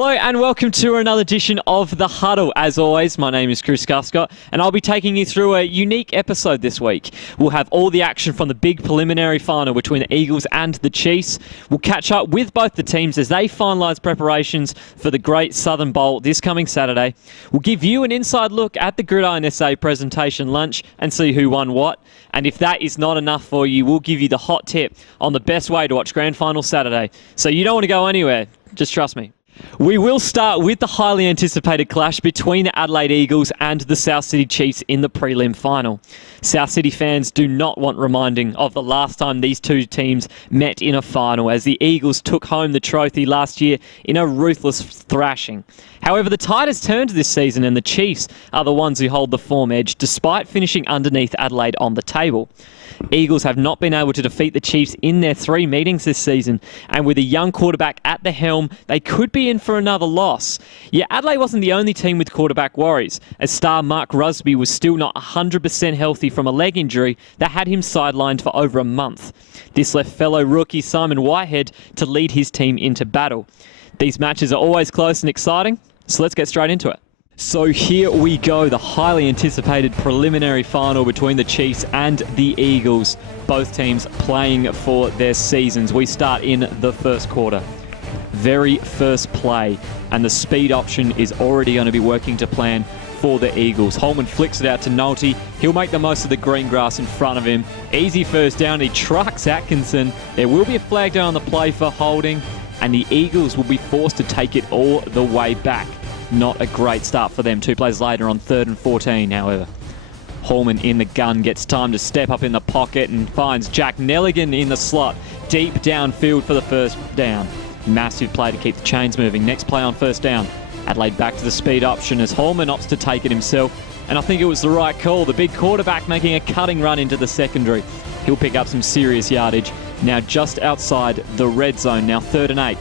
Hello and welcome to another edition of The Huddle. As always, my name is Chris Guscott and I'll be taking you through a unique episode this week. We'll have all the action from the big preliminary final between the Eagles and the Chiefs. We'll catch up with both the teams as they finalise preparations for the Great Southern Bowl this coming Saturday. We'll give you an inside look at the Gridiron SA presentation lunch and see who won what. And if that is not enough for you, we'll give you the hot tip on the best way to watch Grand Final Saturday. So you don't want to go anywhere, just trust me. We will start with the highly anticipated clash between the Adelaide Eagles and the South Sydney Chiefs in the prelim final. South Sydney fans do not want reminding of the last time these two teams met in a final, as the Eagles took home the trophy last year in a ruthless thrashing. However, the tide has turned this season and the Chiefs are the ones who hold the form edge despite finishing underneath Adelaide on the table. Eagles have not been able to defeat the Chiefs in their 3 meetings this season, and with a young quarterback at the helm, they could be in for another loss. Yet Adelaide wasn't the only team with quarterback worries, as star Mark Rusby was still not 100% healthy from a leg injury that had him sidelined for over a month. This left fellow rookie Simon Whitehead to lead his team into battle. These matches are always close and exciting, so let's get straight into it. So here we go, the highly anticipated preliminary final between the Chiefs and the Eagles. Both teams playing for their seasons. We start in the first quarter. Very first play, and the speed option is already going to be working to plan for the Eagles. Holman flicks it out to Nolte. He'll make the most of the green grass in front of him. Easy first down. He trucks Atkinson. There will be a flag down on the play for holding, and the Eagles will be forced to take it all the way back. Not a great start for them. 2 plays later on 3rd and 14, however. Holman in the gun gets time to step up in the pocket and finds Jack Nelligan in the slot, deep downfield for the first down. Massive play to keep the chains moving. Next play on first down. Adelaide back to the speed option as Holman opts to take it himself, and I think it was the right call. The big quarterback making a cutting run into the secondary. He'll pick up some serious yardage. Now just outside the red zone. Now 3rd and 8.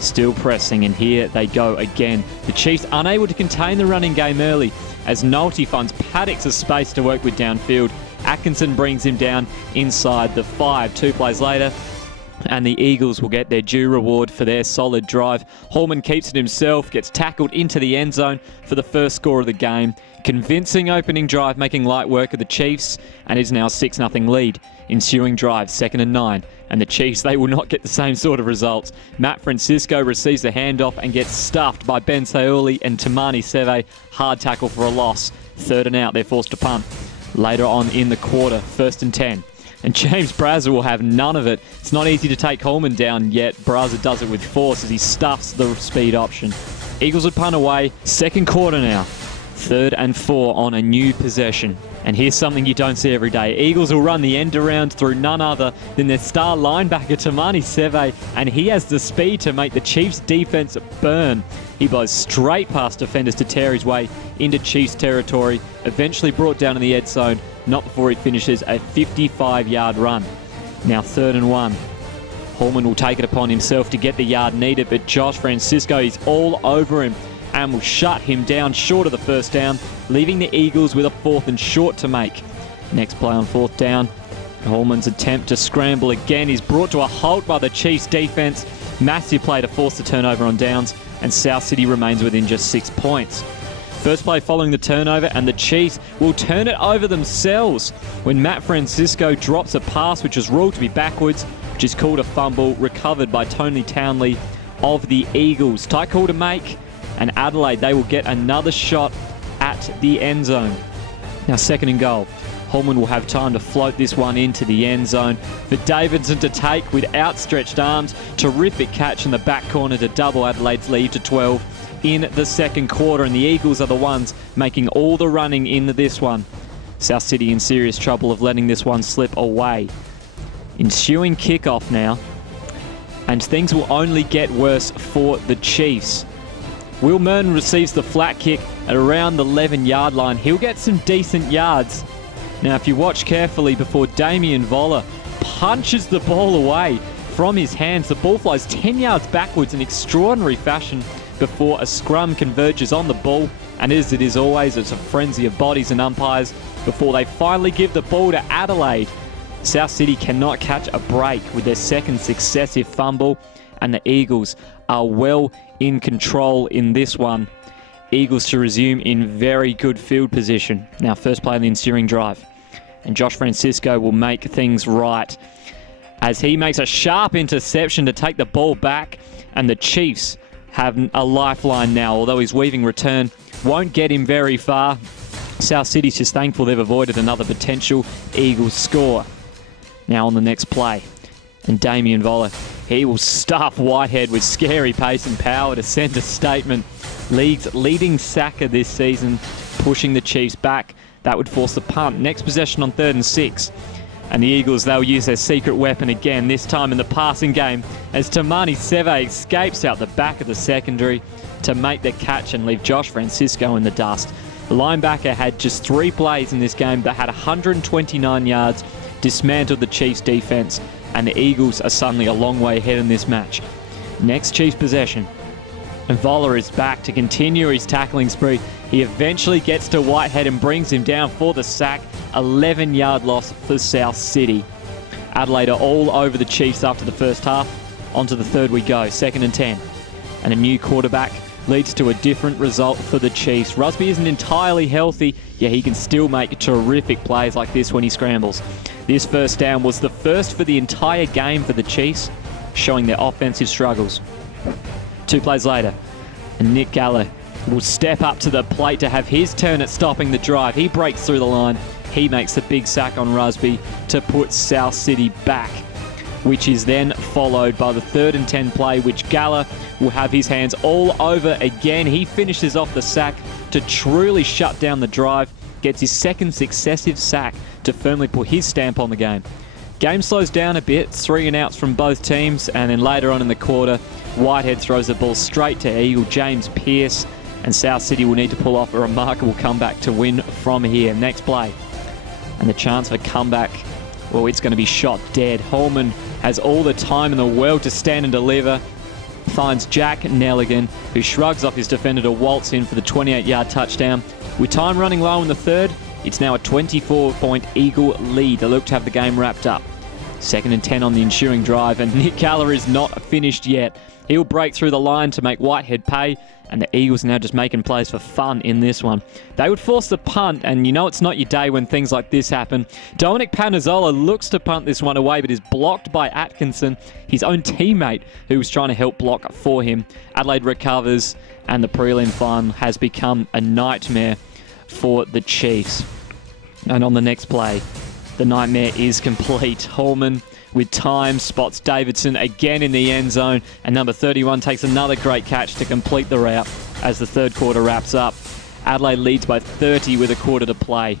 Still pressing, and here they go again. The Chiefs unable to contain the running game early as Nolte finds paddocks of space to work with downfield. Atkinson brings him down inside the 5. 2 plays later, and the Eagles will get their due reward for their solid drive. Holman keeps it himself, gets tackled into the end zone for the first score of the game. Convincing opening drive, making light work of the Chiefs, and is now 6-0 lead. Ensuing drive, 2nd and 9. And the Chiefs, they will not get the same sort of results. Matt Francisco receives the handoff and gets stuffed by Ben Sauli and Tamani Seve. Hard tackle for a loss. 3rd and out, they're forced to punt. Later on in the quarter, 1st and 10. And James Braza will have none of it. It's not easy to take Holman down, yet Braza does it with force as he stuffs the speed option. Eagles would punt away. 2nd quarter now. 3rd and 4 on a new possession. And here's something you don't see every day. Eagles will run the end around through none other than their star linebacker Tamani Seve, and he has the speed to make the Chiefs defense burn. He blows straight past defenders to tear his way into Chiefs territory, eventually brought down in the end zone, not before he finishes a 55-yard run. Now 3rd and 1. Holman will take it upon himself to get the yard needed, but Josh Francisco is all over him and will shut him down short of the first down, leaving the Eagles with a 4th and short to make. Next play on 4th down. Holman's attempt to scramble again is brought to a halt by the Chiefs defense. Massive play to force the turnover on downs, and South Sydney remains within just 6 points. First play following the turnover, and the Chiefs will turn it over themselves when Matt Francisco drops a pass which was ruled to be backwards, which is called a fumble, recovered by Tony Townley of the Eagles. Tight call to make, and Adelaide, they will get another shot at the end zone. Now 2nd and goal. Holman will have time to float this one into the end zone for Davidson to take with outstretched arms. Terrific catch in the back corner to double Adelaide's lead to 12 in the 2nd quarter, and the Eagles are the ones making all the running in this one. South City in serious trouble of letting this one slip away. Ensuing kickoff now, and things will only get worse for the Chiefs. Will Merton receives the flat kick at around the 11-yard line. He'll get some decent yards. Now, if you watch carefully before Damien Voller punches the ball away from his hands, the ball flies 10 yards backwards in extraordinary fashion before a scrum converges on the ball. And as it is always, it's a frenzy of bodies and umpires before they finally give the ball to Adelaide. South City cannot catch a break with their 2nd successive fumble, and the Eagles are well in control in this one. Eagles to resume in very good field position. Now, first play on the ensuing drive. And Josh Francisco will make things right as he makes a sharp interception to take the ball back. And the Chiefs have a lifeline now, although his weaving return won't get him very far. South City's just thankful they've avoided another potential Eagles score. Now on the next play. And Damien Voller, he will stuff Whitehead with scary pace and power to send a statement. League's leading sacker this season, pushing the Chiefs back. That would force the punt. Next possession on 3rd and 6. And the Eagles, they'll use their secret weapon again, this time in the passing game, as Tamani Seve escapes out the back of the secondary to make the catch and leave Josh Francisco in the dust. The linebacker had just 3 plays in this game that had 129 yards, dismantled the Chiefs' defense, and the Eagles are suddenly a long way ahead in this match. Next Chiefs possession. And Voller is back to continue his tackling spree. He eventually gets to Whitehead and brings him down for the sack. 11-yard loss for South City. Adelaide are all over the Chiefs after the first half. Onto the third we go, 2nd and 10. And a new quarterback leads to a different result for the Chiefs. Rusby isn't entirely healthy, yet he can still make terrific plays like this when he scrambles. This first down was the first for the entire game for the Chiefs, showing their offensive struggles. 2 plays later, and Nick Galler will step up to the plate to have his turn at stopping the drive. He breaks through the line. He makes the big sack on Rusby to put South City back, which is then followed by the 3rd and 10 play, which Galler will have his hands all over again. He finishes off the sack to truly shut down the drive, gets his 2nd successive sack to firmly put his stamp on the game. Game slows down a bit, 3 and outs from both teams, and then later on in the quarter, Whitehead throws the ball straight to Eagle James Pearce, and South City will need to pull off a remarkable comeback to win from here. Next play. And the chance for comeback, well, it's going to be shot dead. Holman has all the time in the world to stand and deliver. Finds Jack Nelligan, who shrugs off his defender to waltz in for the 28-yard touchdown. With time running low in the third, it's now a 24-point Eagle lead. They look to have the game wrapped up. 2nd and 10 on the ensuing drive, and Nick Galler is not finished yet. He'll break through the line to make Whitehead pay, and the Eagles are now just making plays for fun in this one. They would force the punt, and you know it's not your day when things like this happen. Dominic Panazzola looks to punt this one away, but is blocked by Atkinson, his own teammate, who was trying to help block for him. Adelaide recovers, and the prelim fun has become a nightmare for the Chiefs. And on the next play, the nightmare is complete. Holman, with time, spots Davidson again in the end zone, and number 31 takes another great catch to complete the route as the third quarter wraps up. Adelaide leads by 30 with a quarter to play.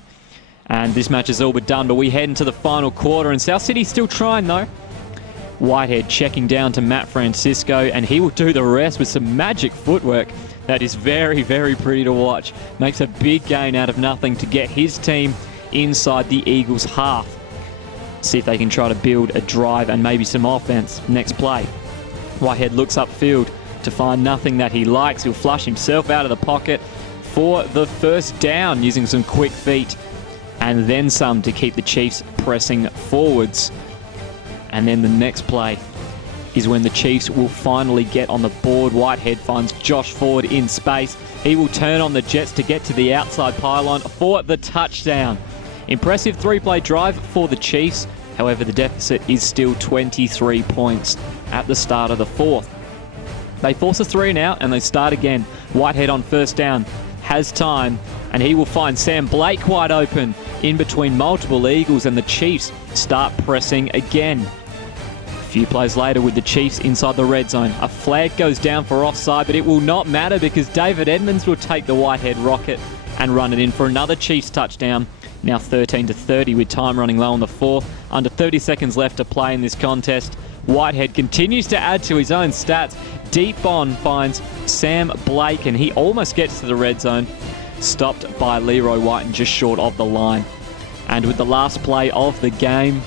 And this match is all but done, but we head into the final quarter, and South City's still trying though. Whitehead checking down to Matt Francisco, and he will do the rest with some magic footwork that is very, very pretty to watch. Makes a big gain out of nothing to get his team inside the Eagles' half. See if they can try to build a drive and maybe some offense. Next play. Whitehead looks upfield to find nothing that he likes. He'll flush himself out of the pocket for the first down using some quick feet and then some to keep the Chiefs pressing forwards. And then the next play is when the Chiefs will finally get on the board. Whitehead finds Josh Ford in space. He will turn on the Jets to get to the outside pylon for the touchdown. Impressive 3-play drive for the Chiefs. However, the deficit is still 23 points at the start of the fourth. They force a 3 and out and they start again. Whitehead on first down has time, and he will find Sam Blake wide open in between multiple Eagles, and the Chiefs start pressing again. A few plays later with the Chiefs inside the red zone. A flag goes down for offside, but it will not matter because David Edmonds will take the Whitehead rocket and run it in for another Chiefs touchdown. Now 13-30 with time running low on the fourth. Under 30 seconds left to play in this contest. Whitehead continues to add to his own stats. Deep on finds Sam Blake, and he almost gets to the red zone. Stopped by Leroy White and just short of the line. And with the last play of the game,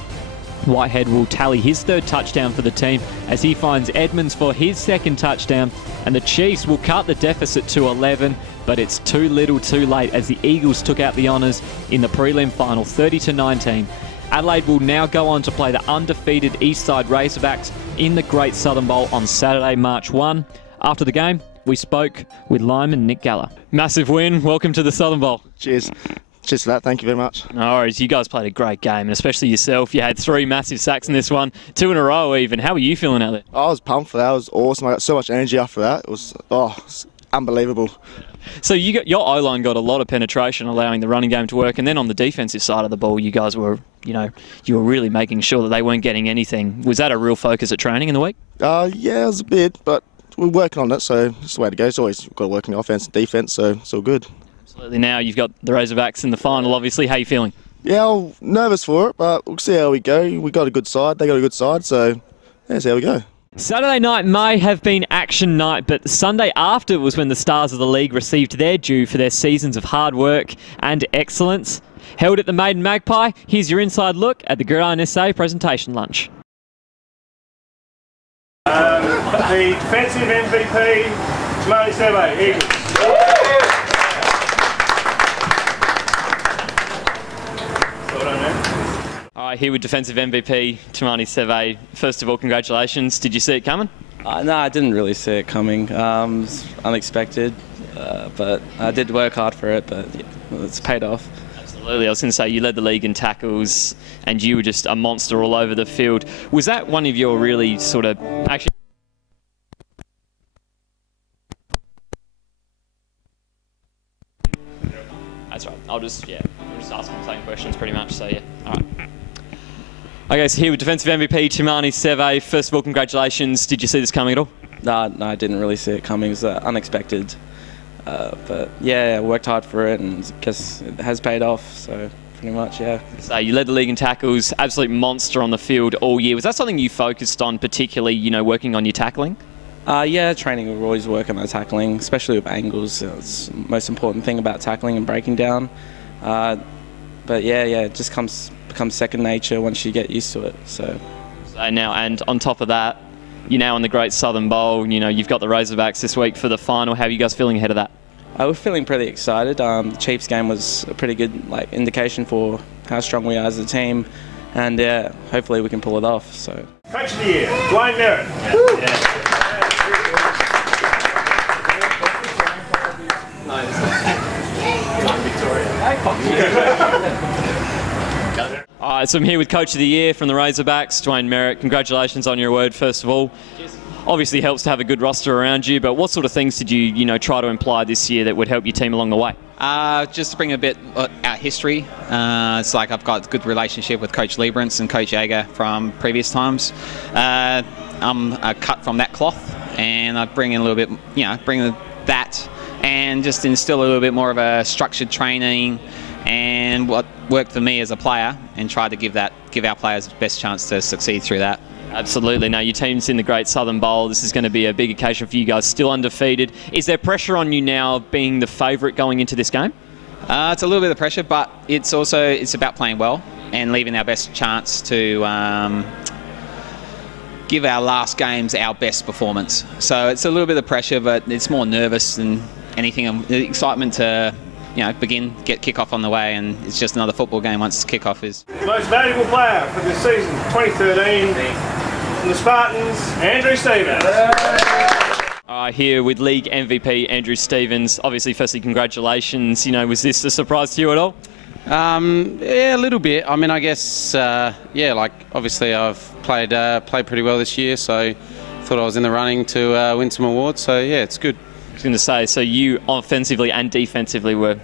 Whitehead will tally his third touchdown for the team as he finds Edmonds for his second touchdown, and the Chiefs will cut the deficit to 11, but it's too little too late as the Eagles took out the honours in the prelim final 30-19. Adelaide will now go on to play the undefeated Eastside Razorbacks in the Great Southern Bowl on Saturday, March 1. After the game, we spoke with lineman Nick Galler. Massive win. Welcome to the Southern Bowl. Cheers. Cheers for that. Thank you very much. No worries. You guys played a great game, and especially yourself. You had 3 massive sacks in this one, 2 in a row even. How were you feeling out there? I was pumped for that. It was awesome. I got so much energy after that. It was unbelievable. So your O-line got a lot of penetration, allowing the running game to work, and then on the defensive side of the ball, you guys were, you were really making sure that they weren't getting anything. Was that a real focus at training in the week? Yeah, it was a bit, but we're working on it, so it's the way to go. It's always got to work on the offense and defense, so it's all good. Absolutely. Now you've got the Razorbacks in the final, obviously. How are you feeling? Yeah, I'm nervous for it, but we'll see how we go. We got a good side, they got a good side, so yeah, see how we go. Saturday night may have been action night, but the Sunday after was when the stars of the league received their due for their seasons of hard work and excellence. Held at the Maiden Magpie, here's your inside look at the Gridiron SA presentation lunch. The defensive MVP, Tamani Seve, Eagles. Here with defensive MVP Tamani Seve. First of all, congratulations. Did you see it coming? No, I didn't really see it coming. It was unexpected, but I did work hard for it, but yeah, it's paid off. Absolutely. I was going to say, you led the league in tackles and you were just a monster all over the field. Was that one of your really sort of... Actually, that's right. I'll just ask the same questions pretty much, so yeah. All right. Okay, so here with defensive MVP Tamani Seve. First of all, congratulations. Did you see this coming at all? No, I didn't really see it coming. It was unexpected. But yeah, I worked hard for it and I guess it has paid off, so pretty much, yeah. So you led the league in tackles, absolute monster on the field all year. Was that something you focused on, particularly, working on your tackling? Yeah, training, we're always working on tackling, especially with angles. It's the most important thing about tackling and breaking down. But yeah, it just becomes second nature once you get used to it. So now, and on top of that, you're now in the Great Southern Bowl. You've got the Razorbacks this week for the final. How are you guys feeling ahead of that? We're feeling pretty excited. The Chiefs game was a pretty good indication for how strong we are as a team, and hopefully we can pull it off. So. Coach of the year, Dwayne Merritt. Alright, so I'm here with Coach of the Year from the Razorbacks, Dwayne Merritt. Congratulations on your award, first of all. Cheers. Obviously helps to have a good roster around you, but what sort of things did you try to imply this year that would help your team along the way? Just to bring a bit our history. It's like I've got a good relationship with Coach Liebrance and Coach Jaeger from previous times. I'm cut from that cloth, and I bring in a little bit, bring that and just instill a little bit more of a structured training and what worked for me as a player, and try to give our players the best chance to succeed through that. Absolutely. Now, your team's in the Great Southern Bowl. This is going to be a big occasion for you guys, still undefeated. Is there pressure on you now being the favourite going into this game? It's a little bit of pressure, but it's about playing well and leaving our best chance to give our last games our best performance. So it's a little bit of pressure, but it's more nervous than anything. The excitement to get kickoff on the way, and it's just another football game once kickoff is. Most valuable player for the season 2013 from the Spartans, Andrew Stevens. Here with League MVP Andrew Stevens. Obviously, firstly, congratulations. Was this a surprise to you at all? Yeah, a little bit. I mean, I guess, obviously I've played pretty well this year, so thought I was in the running to win some awards. So yeah, it's good. I was going to say, so you offensively and defensively were,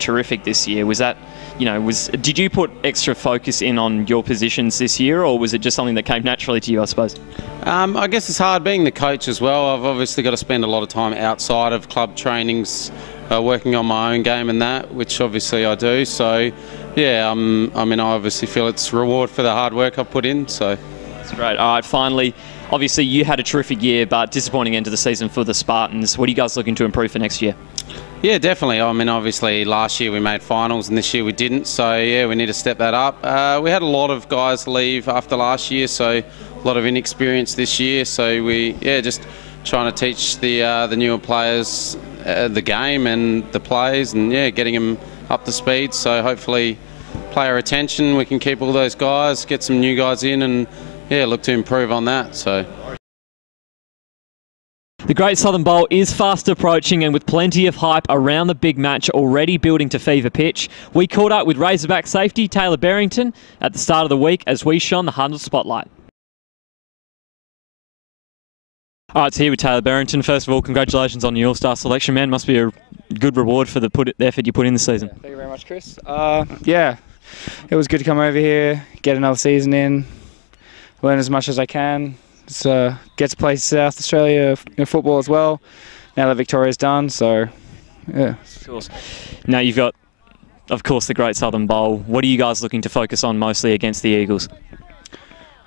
terrific this year. Was that, did you put extra focus in on your positions this year, or was it just something that came naturally to you, I suppose? I guess it's hard being the coach as well. I've obviously got to spend a lot of time outside of club trainings, working on my own game and that, which obviously I do. So, yeah, I obviously feel it's reward for the hard work I've put in. So that's great. All right, finally, obviously you had a terrific year, but disappointing end to the season for the Spartans. What are you guys looking to improve for next year? Yeah, definitely. Obviously last year we made finals and this year we didn't. So, yeah, we need to step that up. We had a lot of guys leave after last year, so a lot of inexperience this year. So just trying to teach the newer players the game and the plays, and getting them up to speed. So hopefully player retention, we can keep all those guys, get some new guys in, and look to improve on that. So The Great Southern Bowl is fast approaching, and with plenty of hype around the big match already building to fever pitch, we caught up with Razorback safety Taylor Berrington at the start of the week as we shone the Huddle spotlight. All right, it's here with Taylor Berrington. First of all, congratulations on your All-Star selection, man. Must be a good reward for the effort you put in this season. Thank you very much, Chris. Yeah, it was good to come over here, get another season in, learn as much as I can. Get to play South Australia football as well, now that Victoria's done, so yeah. Of course. Now you've got, of course, the Great Southern Bowl. What are you guys looking to focus on mostly against the Eagles?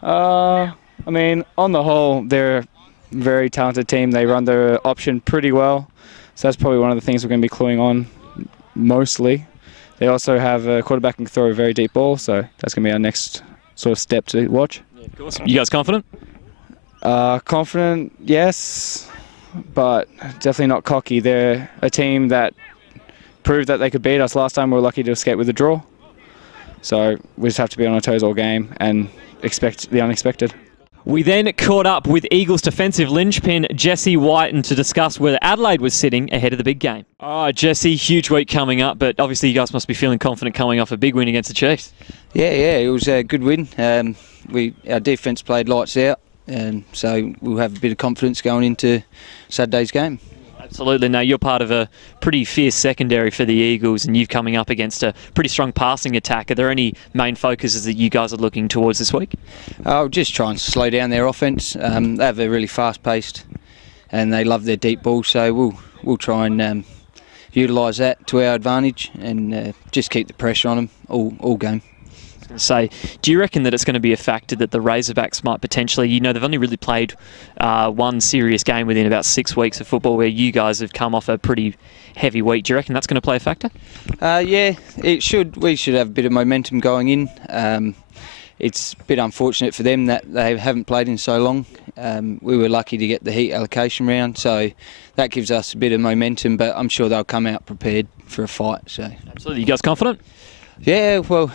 I mean, on the whole, they're a very talented team. They run their option pretty well, so that's probably one of the things we're going to be cluing on mostly. They also have a quarterback who can throw a very deep ball, so that's going to be our next sort of step to watch. Yeah, of course. You guys confident? Confident, yes, but definitely not cocky. They're a team that proved that they could beat us last time. We were lucky to escape with a draw. So we just have to be on our toes all game and expect the unexpected. We then caught up with Eagles defensive linchpin Jesse Whiten to discuss where Adelaide was sitting ahead of the big game. All right, Jesse, huge week coming up, but obviously you guys must be feeling confident coming off a big win against the Chiefs. Yeah, it was a good win. Our defence played lights out. So we'll have a bit of confidence going into Saturday's game. Absolutely. Now, you're part of a pretty fierce secondary for the Eagles, and you're coming up against a pretty strong passing attack. Are there any main focuses that you guys are looking towards this week? I'll just try and slow down their offence. They have a really fast-paced, and they love their deep ball, so we'll try and utilise that to our advantage and just keep the pressure on them all game. Say, do you reckon that it's going to be a factor that the Razorbacks might potentially, they've only really played one serious game within about 6 weeks of football, where you guys have come off a pretty heavy week. Do you reckon that's going to play a factor? Yeah, it should. We should have a bit of momentum going in. It's a bit unfortunate for them that they haven't played in so long. We were lucky to get the heat allocation round, so that gives us a bit of momentum, but I'm sure they'll come out prepared for a fight. So absolutely. You guys confident? Yeah, well,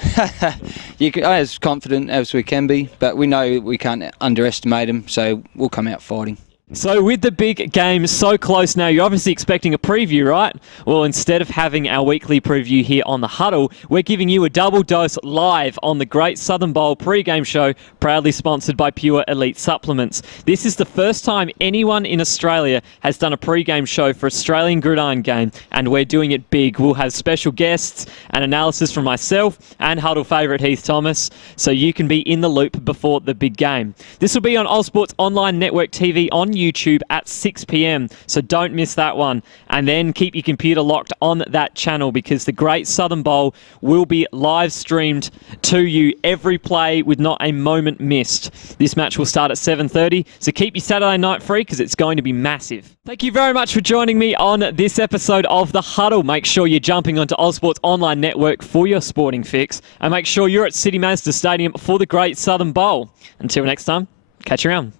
as confident as we can be, but we know we can't underestimate them, so we'll come out fighting. So with the big game so close now, you're obviously expecting a preview, right? Well, instead of having our weekly preview here on the Huddle, we're giving you a double dose live on the Great Southern Bowl pre-game show, proudly sponsored by Pure Elite Supplements. This is the first time anyone in Australia has done a pre-game show for Australian Gridiron game, and we're doing it big. We'll have special guests and analysis from myself and Huddle favourite Heath Thomas, so you can be in the loop before the big game. This will be on Allsports Online Network TV on YouTube at 6 p.m, so don't miss that one. And then keep your computer locked on that channel, because the Great Southern Bowl will be live streamed to you, every play with not a moment missed. This match will start at 7:30, so keep your Saturday night free, because it's going to be massive. Thank you very much for joining me on this episode of The Huddle. Make sure you're jumping onto Allsports Online Network for your sporting fix, and make sure you're at City Mazda Stadium for the Great Southern Bowl. Until next time, catch you around.